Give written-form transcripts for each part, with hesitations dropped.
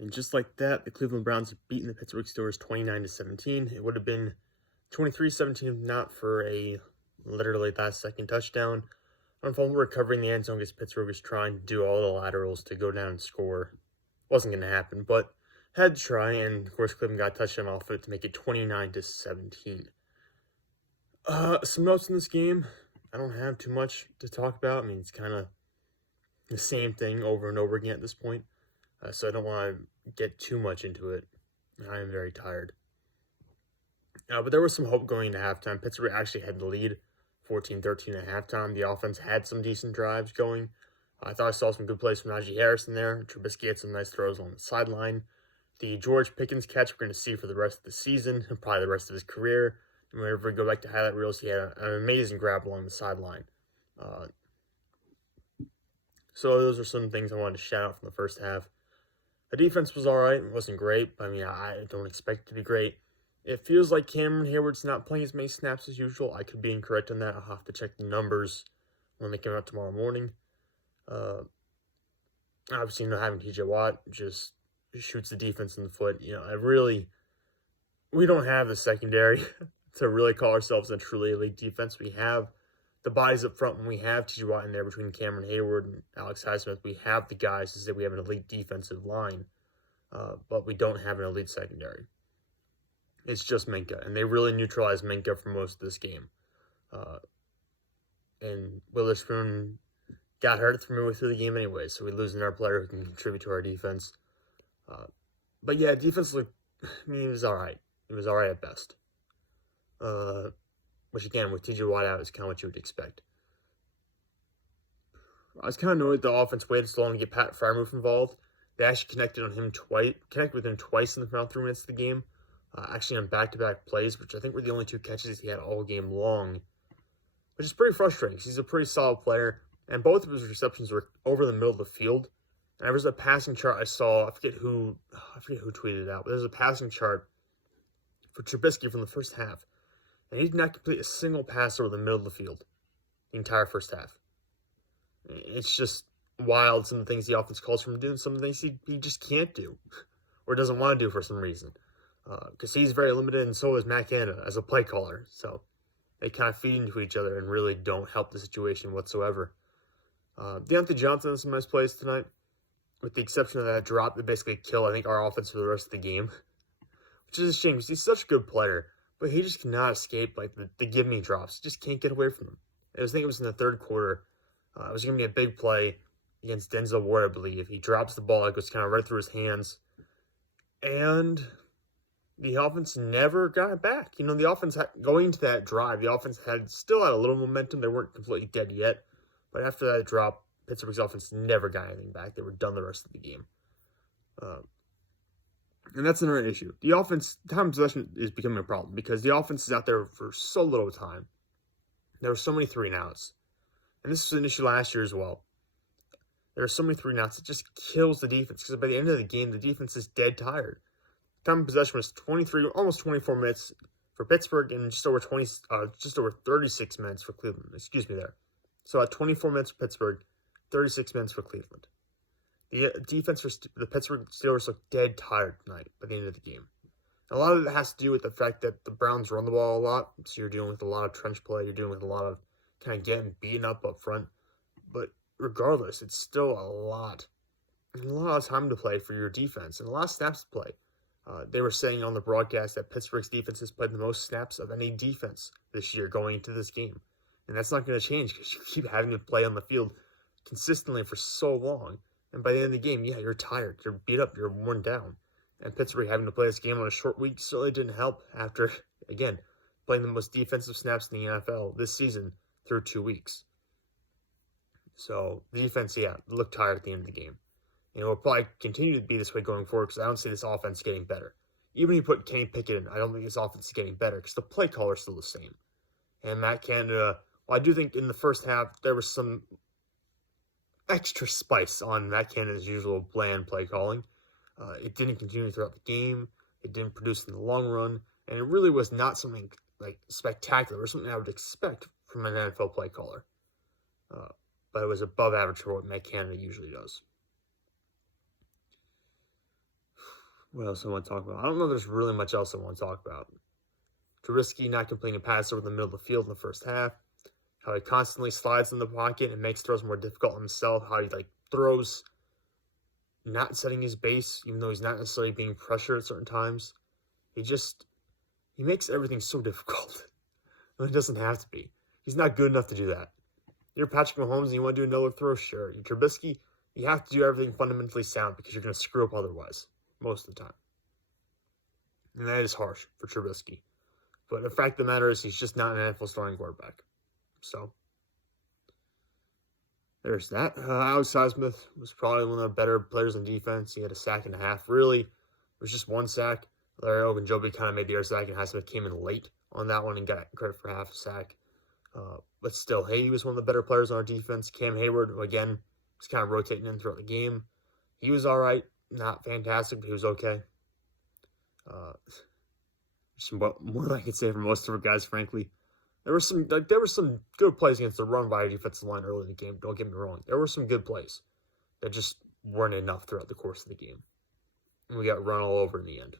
And just like that, the Cleveland Browns have beaten the Pittsburgh Steelers 29-17. It would have been 23-17 if not for a literally last-second touchdown. On fumble recovery in the end zone because Pittsburgh was trying to do all the laterals to go down and score. Wasn't going to happen, but had to try, and of course Cleveland got a touchdown off of it to make it 29-17. Some notes in this game. I don't have too much to talk about. I mean, it's kind of the same thing over and over again at this point. So I don't want to get too much into it. I am very tired. But there was some hope going into halftime. Pittsburgh actually had the lead, 14-13 at halftime. The offense had some decent drives going. I thought I saw some good plays from Najee Harris in there. Trubisky had some nice throws on the sideline. The George Pickens catch we're going to see for the rest of the season, and probably the rest of his career. And whenever we go back to highlight reels, he had an amazing grab along the sideline. So those are some things I wanted to shout out from the first half. The defense was all right. It wasn't great, but I mean, I don't expect it to be great. It feels like Cameron Hayward's not playing as many snaps as usual. I could be incorrect on that. I'll have to check the numbers when they come out tomorrow morning. Obviously, having TJ Watt just shoots the defense in the foot. We don't have the secondary to really call ourselves a truly elite defense. We have the bodies up front when we have TJ Watt in there between Cameron Hayward and Alex Highsmith. We have the guys to say we have an elite defensive line, but we don't have an elite secondary. It's just Minka, and they really neutralized Minka for most of this game. And Witherspoon got hurt midway through the game anyway, so we lose another player who can contribute to our defense. But yeah, defense looked, it was all right. It was all right at best. Which again, with TJ Watt out, is kind of what you would expect. I was kind of annoyed the offense waited so long to get Pat Freiermuth involved. They actually connected with him twice in the final 3 minutes of the game. Actually on back-to-back plays, which I think were the only 2 catches he had all game long. Which is pretty frustrating because he's a pretty solid player. And both of his receptions were over the middle of the field. And there was a passing chart I saw. I forget who tweeted it out, but there's a passing chart for Trubisky from the first half. And he did not complete a single pass over the middle of the field the entire first half. It's just wild, some of the things the offense calls for him doing, some of the things he just can't do or doesn't want to do for some reason. Because he's very limited, and so is Matt Canada as a play caller. So they kind of feed into each other and really don't help the situation whatsoever. Diontae Johnson has some nice plays tonight, with the exception of that drop that basically killed, I think, our offense for the rest of the game. Which is a shame, because he's such a good player, but he just cannot escape the give-me drops. He just can't get away from them. I think it was in the third quarter. It was going to be a big play against Denzel Ward, I believe. He drops the ball, it goes kind of right through his hands. And the offense never got it back. The offense, going into that drive, the offense still had a little momentum. They weren't completely dead yet. But after that drop, Pittsburgh's offense never got anything back. They were done the rest of the game. And that's another issue. The offense, time of possession is becoming a problem because the offense is out there for so little time. There were so many 3-and-outs. And this was an issue last year as well. There are so many 3-and-outs, it just kills the defense. Because by the end of the game, the defense is dead tired. Time of possession was almost 24 minutes for Pittsburgh and just over 36 minutes for Cleveland. Excuse me there. So at 24 minutes for Pittsburgh, 36 minutes for Cleveland. The defense for the Pittsburgh Steelers looked dead tired tonight by the end of the game. And a lot of it has to do with the fact that the Browns run the ball a lot. So you're dealing with a lot of trench play. You're dealing with a lot of kind of getting beaten up front. But regardless, it's still a lot of time to play for your defense and a lot of snaps to play. They were saying on the broadcast that Pittsburgh's defense has played the most snaps of any defense this year going into this game. And that's not going to change because you keep having to play on the field consistently for so long. And by the end of the game, yeah, you're tired. You're beat up. You're worn down. And Pittsburgh having to play this game on a short week certainly didn't help after, again, playing the most defensive snaps in the NFL this season through 2 weeks. So the defense, yeah, looked tired at the end of the game. And it will probably continue to be this way going forward because I don't see this offense getting better. Even if you put Kenny Pickett in, I don't think this offense is getting better because the play caller is still the same. And Matt Canada, well, I do think in the first half there was some extra spice on Matt Canada's usual bland play calling. It didn't continue throughout the game. It didn't produce in the long run. And it really was not something spectacular or something I would expect from an NFL play caller. But it was above average for what Matt Canada usually does. What else I want to talk about? I don't know if there's really much else I want to talk about. Trubisky not completing a pass over the middle of the field in the first half. How he constantly slides in the pocket and makes throws more difficult on himself. How he throws not setting his base, even though he's not necessarily being pressured at certain times. He makes everything so difficult. It doesn't have to be. He's not good enough to do that. You're Patrick Mahomes and you want to do another throw? Sure. You're Trubisky, you have to do everything fundamentally sound because you're going to screw up otherwise, most of the time. And that is harsh for Trubisky. But the fact of the matter is he's just not an NFL starting quarterback. So, there's that. Alex Highsmith was probably one of the better players on defense. He had a sack and a half. Really, it was just one sack. Larry Ogunjobi kind of made the other sack, and Highsmith came in late on that one and got credit for half a sack. But still, he was one of the better players on our defense. Cam Hayward, again, was kind of rotating in throughout the game. He was all right. Not fantastic, but he was okay. More than I could say for most of our guys, frankly. There were some good plays against the run by our defensive line early in the game. Don't get me wrong. There were some good plays that just weren't enough throughout the course of the game. And we got run all over in the end.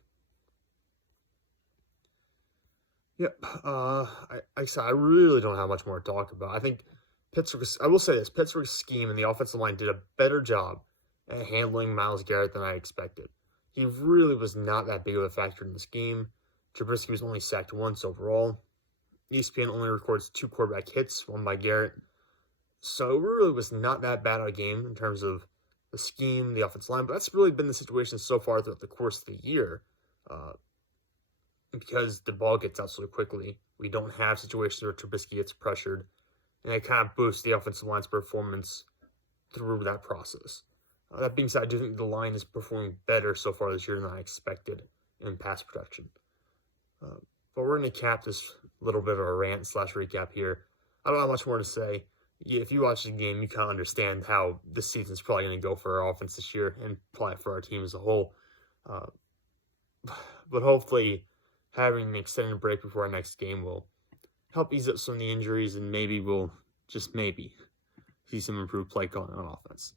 Yep. I really don't have much more to talk about. I think I will say this, Pittsburgh's scheme and the offensive line did a better job at handling Myles Garrett than I expected. He really was not that big of a factor in this game. Trubisky was only sacked once overall. ESPN only records 2 quarterback hits, one by Garrett. So it really was not that bad of a game in terms of the scheme, the offensive line. But that's really been the situation so far throughout the course of the year. Because the ball gets out so quickly, we don't have situations where Trubisky gets pressured. And it kind of boosts the offensive line's performance through that process. That being said, I do think the line is performing better so far this year than I expected in pass protection. But we're going to cap this little bit of a rant / recap here. I don't have much more to say. If you watch the game, you kind of understand how this season's probably going to go for our offense this year and probably for our team as a whole. But hopefully, having an extended break before our next game will help ease up some of the injuries, and maybe we'll just maybe see some improved play calling on offense.